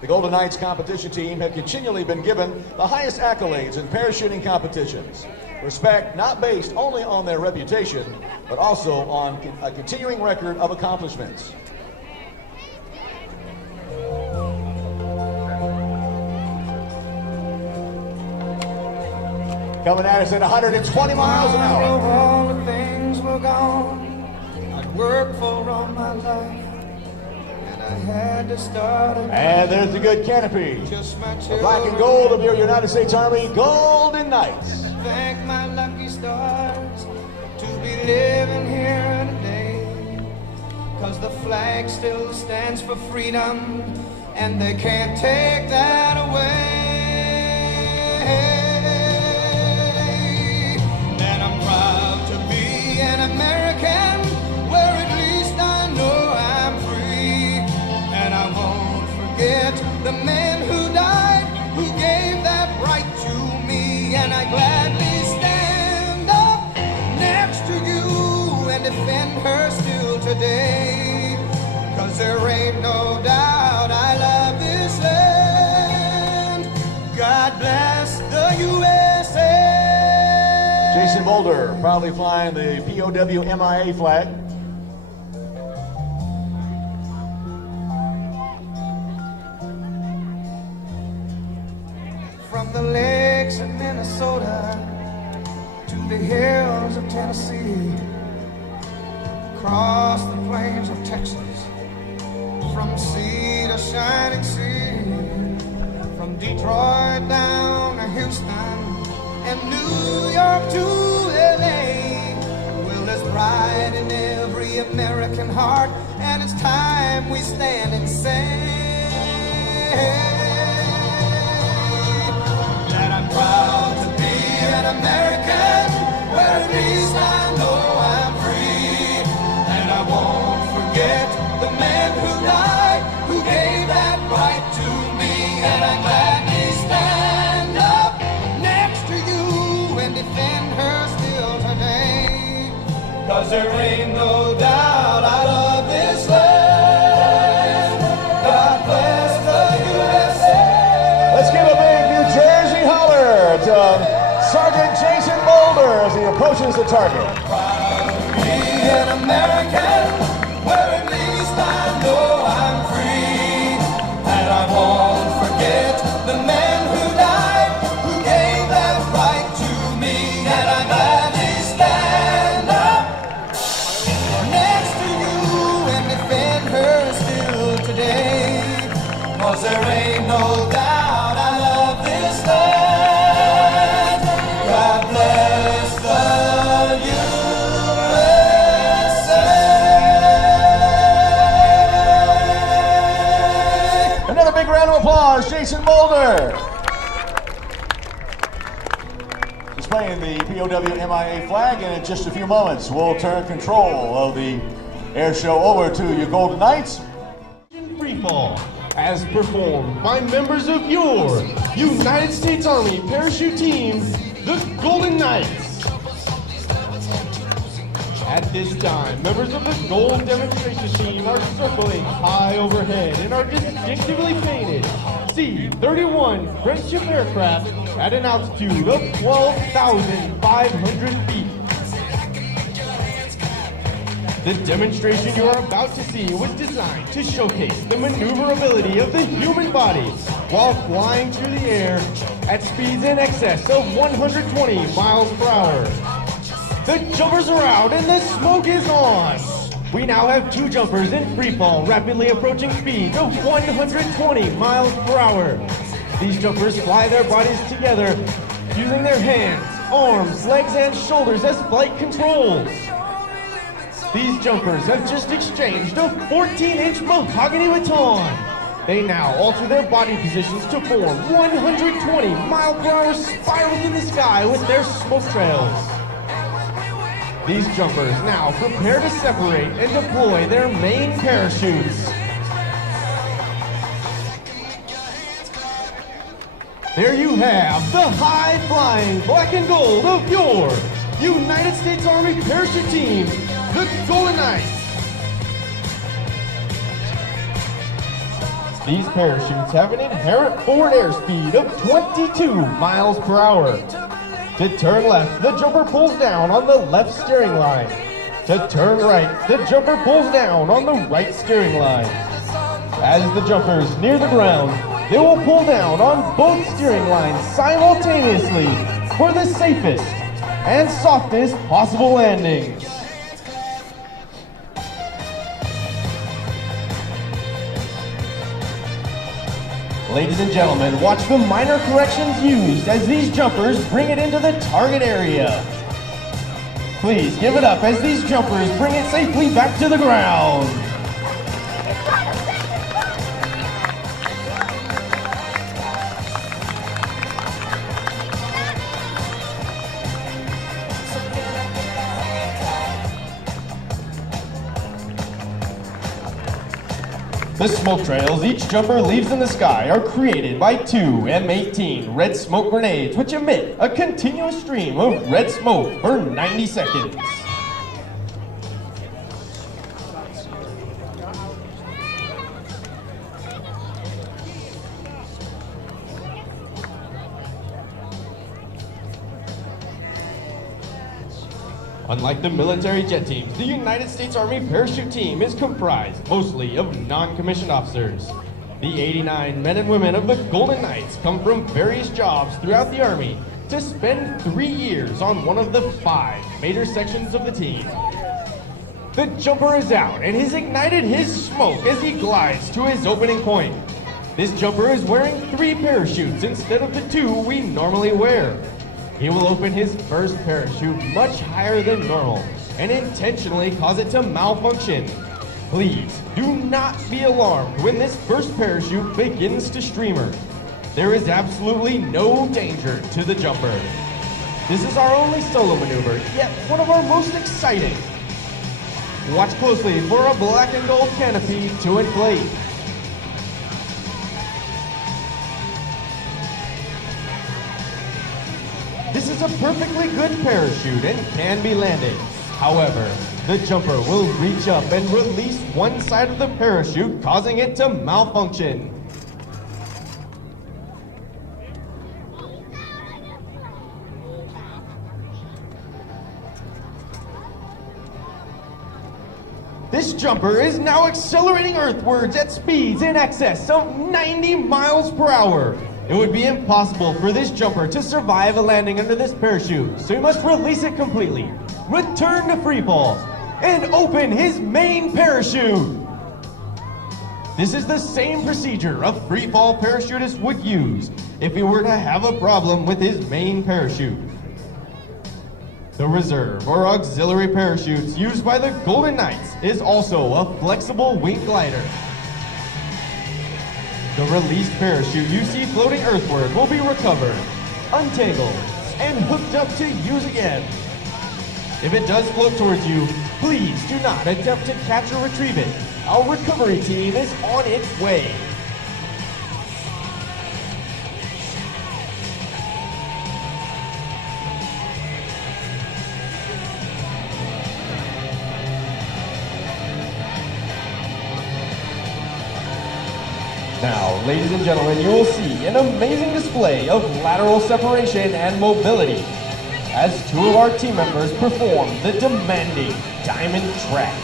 The Golden Knights competition team have continually been given the highest accolades in parachuting competitions. Respect not based only on their reputation, but also on a continuing record of accomplishments. Coming at us at 120 miles an hour. All the things were gone I'd worked for all my life, and I had to start again. And there's the good canopy. The black and gold of your United States Army Golden Knights. Thank my lucky stars to be living here today, 'cause the flag still stands for freedom, and they can't take that away. And I'm proud to be an American, where at least I know I'm free. And I won't forget the men who died, who gave that right to me. And I gladly stand up next to you and defend her still today, 'cause there ain't no doubt I love this land. God bless the USA. Jason Boulder proudly flying the POW MIA flag. From the lakes of Minnesota to the hills of Tennessee, across the plains of Texas, from sea to shining sea, from Detroit down to Houston and New York to LA. Well, there's pride in every American heart, and it's time we stand and say that I'm proud to be an American, where at least I know I'm free. And I won't forget the men who died, who gave that right to me. And I gladly stand up next to you and defend her still today, 'cause there ain't no doubt I love this land. God bless the USA. Let's give a big New Jersey holler to Sergeant Jason Boulder as he approaches the target. Proud to be an American, where at least I know I'm free. And I won't forget the men who died, who gave that right to me. And I gladly stand up next to you and defend her still today, 'cause there ain't no doubt I love this land. God bless the USA. Another big round of applause, Jason Boulder. Displaying the POW MIA flag, and in just a few moments, we'll turn control of the air show over to your Golden Knights. Freefall, as performed by members of your United States Army parachute team, the Golden Knights. At this time, members of the Gold Demonstration Team are circling high overhead and are distinctively painted C-31 Friendship aircraft at an altitude of 12,500 feet. The demonstration you are about to see was designed to showcase the maneuverability of the human body while flying through the air at speeds in excess of 120 miles per hour. The jumpers are out and the smoke is on. We now have two jumpers in freefall, rapidly approaching speeds of 120 miles per hour. These jumpers fly their bodies together using their hands, arms, legs, and shoulders as flight controls. These jumpers have just exchanged a 14-inch mahogany baton. They now alter their body positions to form 120-mile-per-hour spirals in the sky with their smoke trails. These jumpers now prepare to separate and deploy their main parachutes. There you have the high-flying black and gold of your United States Army parachute team, the Golden Knights. These parachutes have an inherent forward airspeed of 22 miles per hour. To turn left, the jumper pulls down on the left steering line. To turn right, the jumper pulls down on the right steering line. As the jumpers near the ground, they will pull down on both steering lines simultaneously for the safest and softest possible landings. Ladies and gentlemen, watch the minor corrections used as these jumpers bring it into the target area. Please give it up as these jumpers bring it safely back to the ground. The smoke trails each jumper leaves in the sky are created by two M18 red smoke grenades which emit a continuous stream of red smoke for 90 seconds. Unlike the military jet teams, the United States Army parachute team is comprised mostly of non-commissioned officers. The 89 men and women of the Golden Knights come from various jobs throughout the Army to spend 3 years on one of the 5 major sections of the team. The jumper is out and has ignited his smoke as he glides to his opening point. This jumper is wearing 3 parachutes instead of the 2 we normally wear. He will open his first parachute much higher than normal and intentionally cause it to malfunction. Please do not be alarmed when this first parachute begins to streamer. There is absolutely no danger to the jumper. This is our only solo maneuver, yet one of our most exciting. Watch closely for a black and gold canopy to inflate. This is a perfectly good parachute and can be landed. However, the jumper will reach up and release one side of the parachute, causing it to malfunction. This jumper is now accelerating earthwards at speeds in excess of 90 miles per hour. It would be impossible for this jumper to survive a landing under this parachute, so he must release it completely, return to free fall, and open his main parachute. This is the same procedure a free fall parachutist would use if he were to have a problem with his main parachute. The reserve or auxiliary parachutes used by the Golden Knights is also a flexible wing glider. The released parachute you see floating earthward will be recovered, untangled, and hooked up to use again. If it does float towards you, please do not attempt to catch or retrieve it. Our recovery team is on its way. Now, ladies and gentlemen, you will see an amazing display of lateral separation and mobility as 2 of our team members perform the demanding diamond track.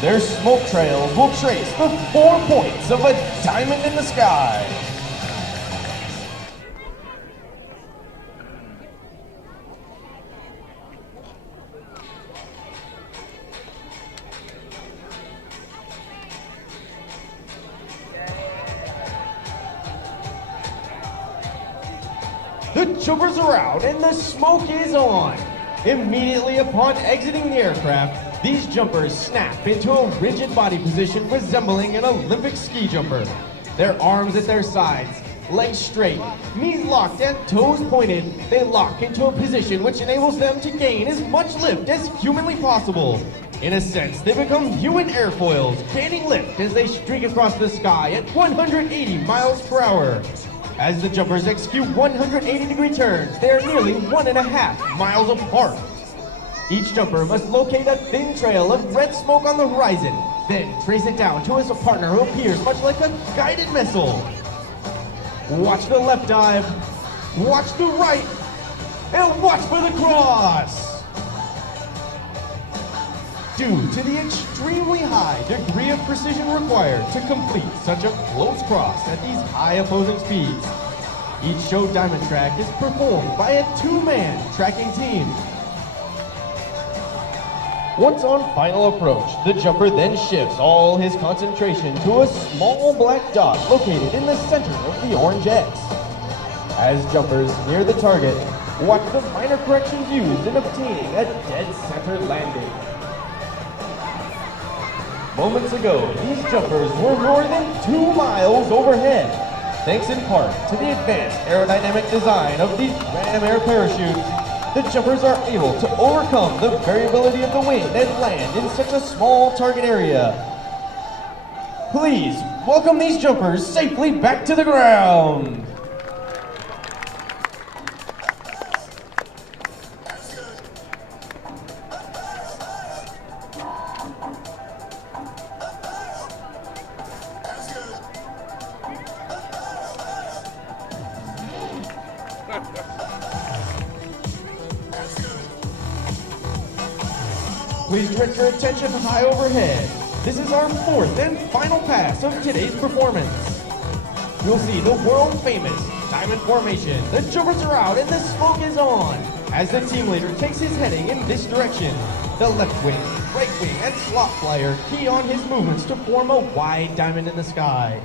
Their smoke trails will trace the 4 points of a diamond in the sky. The jumpers are out and the smoke is on. Immediately upon exiting the aircraft, these jumpers snap into a rigid body position resembling an Olympic ski jumper. Their arms at their sides, legs straight, knees locked and toes pointed, they lock into a position which enables them to gain as much lift as humanly possible. In a sense, they become human airfoils, gaining lift as they streak across the sky at 180 miles per hour. As the jumpers execute 180-degree turns, they are nearly 1.5 miles apart. Each jumper must locate a thin trail of red smoke on the horizon Then trace it down to his partner who appears much like a guided missile. Watch the left dive, watch the right, and watch for the cross. Due to the extremely high degree of precision required to complete such a close cross at these high opposing speeds, each show diamond track is performed by a two-man tracking team. Once on final approach, the jumper then shifts all his concentration to a small black dot located in the center of the orange X. As jumpers near the target, watch the minor corrections used in obtaining a dead center landing. Moments ago, these jumpers were more than 2 miles overhead, thanks in part to the advanced aerodynamic design of these Ram Air parachutes. The jumpers are able to overcome the variability of the wind and land in such a small target area. Please welcome these jumpers safely back to the ground. Please direct your attention high overhead. This is our fourth and final pass of today's performance. You'll see the world famous diamond formation. The jumpers are out and the smoke is on. As the team leader takes his heading in this direction, the left wing, right wing, and slot flyer key on his movements to form a wide diamond in the sky.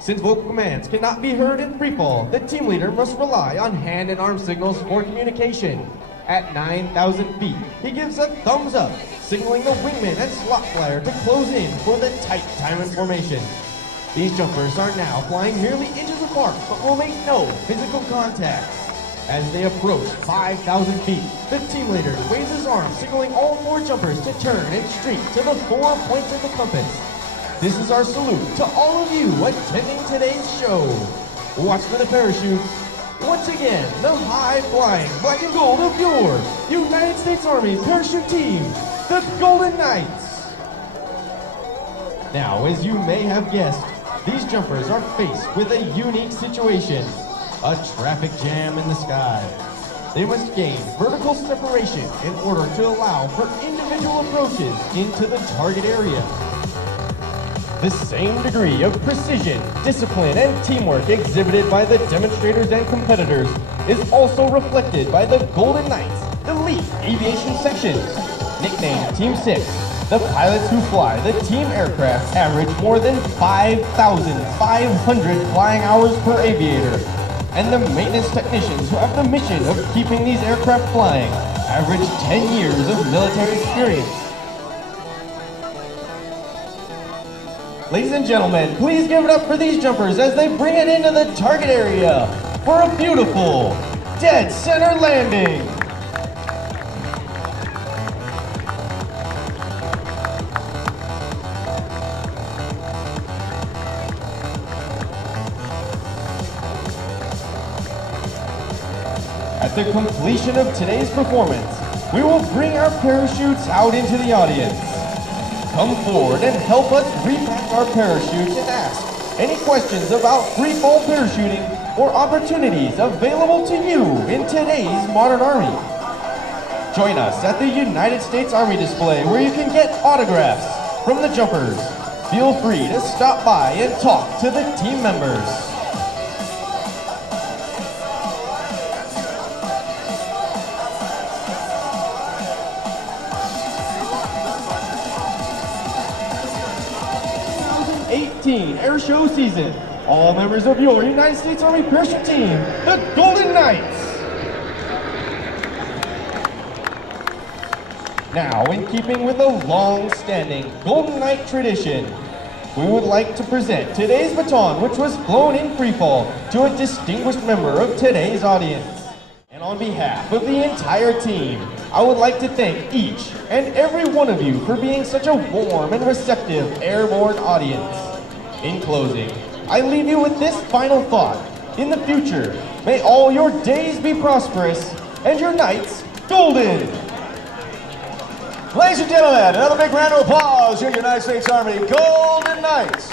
Since vocal commands cannot be heard in freefall, the team leader must rely on hand and arm signals for communication. At 9,000 feet, he gives a thumbs up, signaling the wingman and slot flyer to close in for the tight diamond formation. These jumpers are now flying merely inches apart, but will make no physical contact. As they approach 5,000 feet, the team leader waves his arm, signaling all 4 jumpers to turn and streak to the 4 points of the compass. This is our salute to all of you attending today's show. Watch for the parachutes. Once again, the high-flying black and gold of your United States Army parachute team, the Golden Knights. Now, as you may have guessed, these jumpers are faced with a unique situation, a traffic jam in the sky. They must gain vertical separation in order to allow for individual approaches into the target area. The same degree of precision, discipline, and teamwork exhibited by the demonstrators and competitors is also reflected by the Golden Knights Elite Aviation Section. Nicknamed Team 6, the pilots who fly the team aircraft average more than 5,500 flying hours per aviator. And the maintenance technicians who have the mission of keeping these aircraft flying average 10 years of military experience. Ladies and gentlemen, please give it up for these jumpers as they bring it into the target area for a beautiful dead center landing. At the completion of today's performance, we will bring our parachutes out into the audience. Come forward and help us repack our parachutes and ask any questions about free-fall parachuting or opportunities available to you in today's modern Army. Join us at the United States Army display where you can get autographs from the jumpers. Feel free to stop by and talk to the team members. Air Show season. All members of your United States Army parachute team, the Golden Knights. Now, in keeping with a long-standing Golden Knight tradition, we would like to present today's baton, which was flown in freefall, to a distinguished member of today's audience. And on behalf of the entire team, I would like to thank each and every one of you for being such a warm and receptive airborne audience. In closing, I leave you with this final thought. In the future, may all your days be prosperous and your nights golden. Ladies and gentlemen, another big round of applause here at United States Army Golden Knights.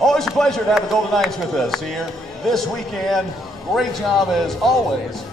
Always a pleasure to have the Golden Knights with us here this weekend. Great job as always